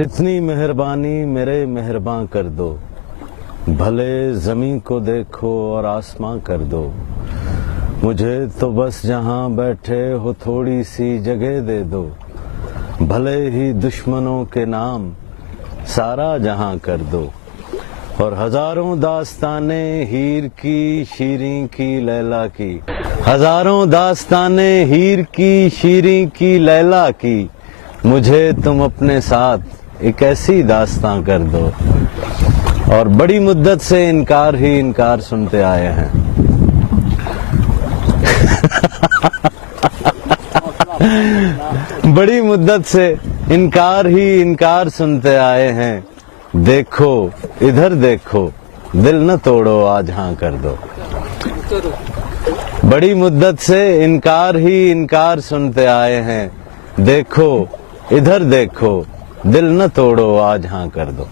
इतनी मेहरबानी मेरे मेहरबान कर दो, भले ज़मीं को देखो और आसमां कर दो, मुझे तो बस जहां बैठे हो थोड़ी सी जगह दे दो, भले ही दुश्मनों के नाम सारा जहां कर दो, और हजारों दास्ताने हीर की शीरीं की लैला की, हजारों दास्ताने हीर की शीरीं की लैला की, मुझे तुम अपने साथ एक ऐसी दास्तां कर दो। और बड़ी मुद्दत से इनकार ही इनकार सुनते आए हैं। बड़ी मुद्दत से इनकार ही इनकार सुनते आए हैं, देखो इधर देखो, दिल न तोड़ो आज हाँ कर दो। बड़ी मुद्दत से इनकार ही इनकार सुनते आए हैं, देखो इधर देखो, दिल न तोड़ो आज हाँ कर दो।